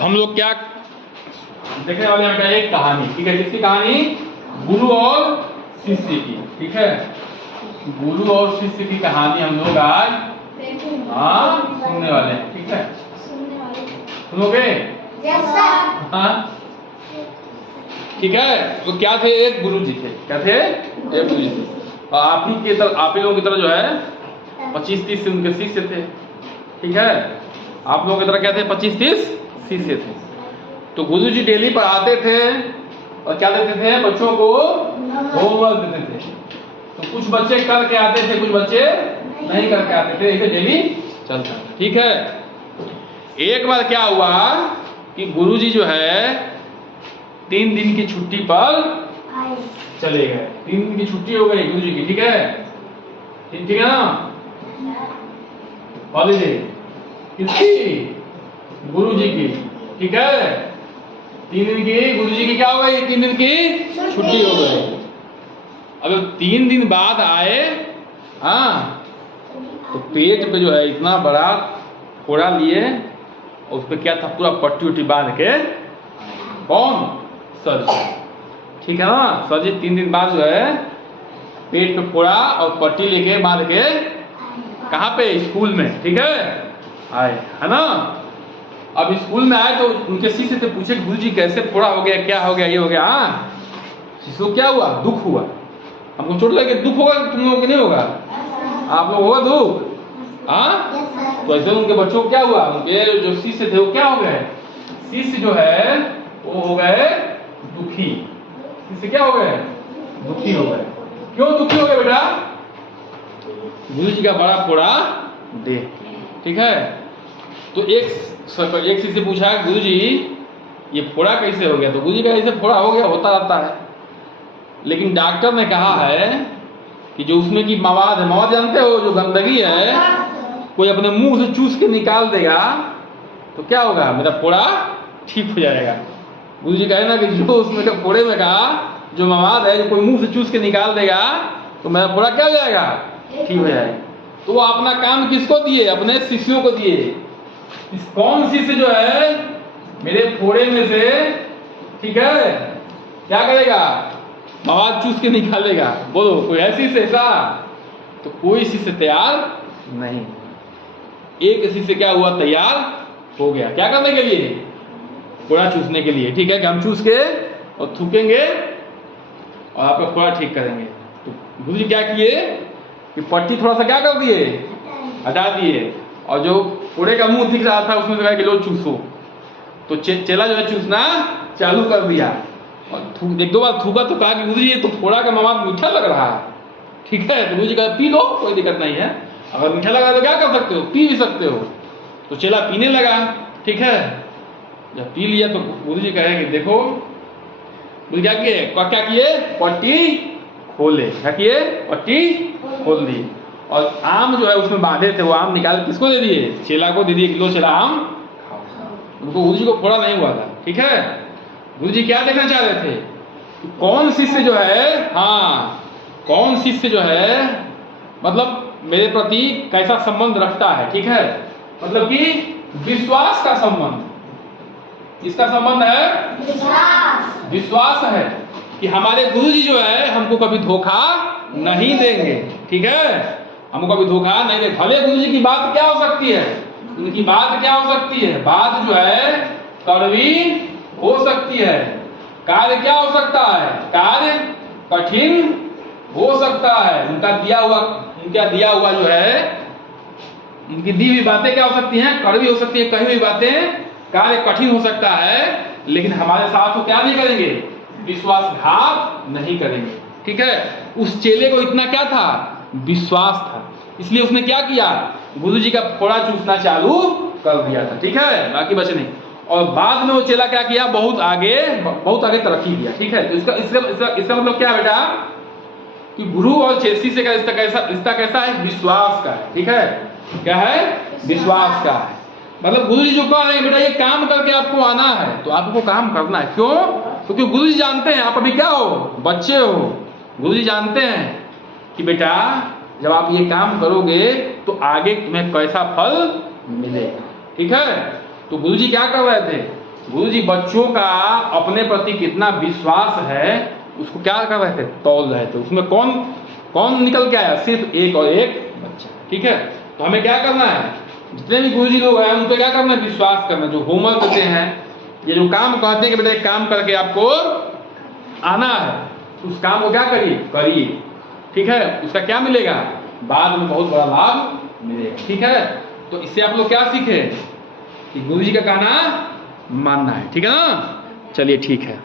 हम लोग क्या देखने वाले हैं बेटा, एक कहानी। ठीक है, किसकी कहानी? गुरु और शिष्य की। ठीक है, गुरु और शिष्य की कहानी हम लोग आज सुनने वाले हैं। ठीक है, सुनोगे? हाँ, ठीक है। वो क्या थे? एक गुरु जी थे। क्या थे? एक गुरु जी थे। और आप ही लोगों की तरह जो है 25-30 से उनके शिष्य थे। ठीक है, आप लोगों की तरह क्या थे? 25-30 शिष्य थे। तो गुरु जी डेली पढ़ाते थे और क्या देते थे? बच्चों को होमवर्क देते थे। तो कुछ बच्चे करके आते थे, कुछ बच्चे नहीं करके आते थे। ऐसे डेली चलता था। ठीक है, एक बार क्या हुआ कि गुरु जी जो है 3 दिन की छुट्टी पर चले गए। 3 दिन की छुट्टी हो गई गुरु जी की। ठीक है, ठीक है ना? हॉलीडे किसकी? गुरु जी की। ठीक है, 3 दिन की गुरु जी की क्या हो गई? 3 दिन की छुट्टी हो गई। अब 3 दिन बाद आए, तो पेट पे जो है इतना बड़ा फोड़ा लिए और उस पर क्या था? पूरा पट्टी उट्टी बांध के। कौन? सर जी। ठीक है ना? सर जी 3 दिन बाद जो है पेट पे फोड़ा और पट्टी लेके बांध के कहाँ पे? स्कूल में। ठीक है, आए, है ना? अब स्कूल में आए तो उनके शिष्य से पूछे गुरु जी कैसे फोड़ा हो गया, क्या हो गया, ये हो गया। शिष्य को क्या हुआ? दुख हुआ। हमको चोट लगे, दुख होगा तुम लोगों को नहीं होगा? आप लोग होगा दुख? तो ऐसे उनके बच्चों को क्या हुआ? उनके जो शिष्य थे वो क्या हो गए? शिष्य जो है वो हो गए दुखी। शिष्य क्या हो गए? दुखी हो गए। क्यों दुखी हो गए बेटा? गुरु जी का बड़ा फोड़ा देख। ठीक है, तो एक शिष्य पूछा गुरु जी ये फोड़ा कैसे हो गया? तो गुरु जी का ऐसे फोड़ा हो गया, होता रहता है, लेकिन डॉक्टर ने कहा है कि जो उसमें की मवाद है, मवाद जानते हो, जो गंदगी है, कोई अपने मुंह से चूस के निकाल देगा तो क्या होगा? मेरा फोड़ा ठीक हो जाएगा। गुरु जी कहे ना कि जो उसमें का फोड़े में का जो मवाद है, जो कोई मुंह से चूस के निकाल देगा तो मेरा फोड़ा क्या हो जाएगा? ठीक हो जाएगा। तो वो अपना काम किसको दिए? अपने शिष्यों को दिए। इस कौन शिष्य जो है मेरे फोड़े में से, ठीक है, क्या करेगा? मवाद चूस के निकालेगा। बोलो कोई ऐसी से ऐसा? तो कोई शिष्य तैयार नहीं। एक शिष्य क्या हुआ? तैयार हो गया। क्या करने के लिए? फोड़ा चूसने के लिए। ठीक है, कि हम चूस के और थूकेंगे और आपका फोड़ा ठीक करेंगे। तो गुरु जी क्या किए कि पट्टी थोड़ा सा क्या कर दिए? हटा दिए। और जो फोड़े का मुंह दिख रहा था उसमें से कहा कि लो चूसो। तो चेला जो है चूसना चालू कर दिया और एक दो बार थूका तो कहा कि गुरु जी ये तो फोड़ा का मवाद मीठा लग रहा है। ठीक है, तो गुरु जी कहा पी लो, कोई दिक्कत नहीं है। अगर मीठा लगा तो क्या कर सकते हो? पी भी सकते हो। तो चेला पीने लगा। ठीक है, जब पी लिया तो गुरु जी कहे कि देखो, गुरु क्या किए? पट्टी खोले। क्या किए? पट्टी खोल दी। और आम जो है उसमें बांधे थे, वो आम निकाल किसको दे दिए? चेला को दे दिए कि लो चेला आम खाओ। उनको गुरु जी को फोड़ा नहीं हुआ था। ठीक है, गुरु जी क्या देखना चाह रहे थे कि कौन शिष्य जो है, कौन शिष्य जो है मतलब मेरे प्रति कैसा संबंध रखता है। ठीक है, मतलब कि विश्वास का संबंध। किसका संबंध है? विश्वास है कि हमारे गुरु जी जो है हमको कभी धोखा नहीं देंगे। ठीक है, हमको कभी धोखा नहीं देंगे। भले गुरु जी की बात क्या हो सकती है? उनकी बात क्या हो सकती है? बात जो है कड़वी हो सकती है। कार्य क्या हो सकता है? कार्य कठिन हो सकता है। उनका दिया हुआ जो है, उनकी दी हुई बातें क्या हो सकती हैं? कड़वी हो सकती है। कही हुई बातें कार्य कठिन हो सकता है, लेकिन हमारे साथ वो क्या नहीं करेंगे? विश्वासघात नहीं करेंगे। ठीक है, उस चेले को इतना क्या था? विश्वास था। इसलिए उसने क्या किया? गुरु जी का फोड़ा चूसना चालू कर दिया था। ठीक है, बाकी बचे नहीं। और बाद में वो चेला क्या किया? बहुत आगे तरक्की किया। ठीक है, तो इसका मतलब क्या बेटा कि गुरु और शिष्य का रिश्ता कैसा है? विश्वास का है। ठीक है, क्या है? विश्वास का है। मतलब गुरु जी जो कह रहे हैं बेटा ये काम करके आपको आना है, तो आपको काम करना है। क्यों? क्योंकि गुरु जी जानते हैं आप अभी क्या हो? बच्चे हो। गुरु जी जानते हैं कि बेटा जब आप ये काम करोगे तो आगे तुम्हें कैसा फल मिलेगा। ठीक है, तो गुरु जी क्या कर रहे थे? गुरुजी बच्चों का अपने प्रति कितना विश्वास है उसको क्या कर रहे थे, तौल रहे थे। उसमें कौन कौन निकल के आया, सिर्फ एक और एक बच्चा। ठीक है, तो हमें क्या करना है, जितने भी गुरुजी लोग हैं उन पर क्या करना है, विश्वास करना। जो होमवर्क देते हैं, ये जो काम कहते हैं कि बेटा एक काम करके आपको आना है, उस काम को क्या करिए। ठीक है, उसका क्या मिलेगा, बाद में बहुत बड़ा लाभ मिलेगा। ठीक है, तो इससे आप लोग क्या सीखे कि गुरुजी का कहना मानना है। ठीक है ना, चलिए ठीक है।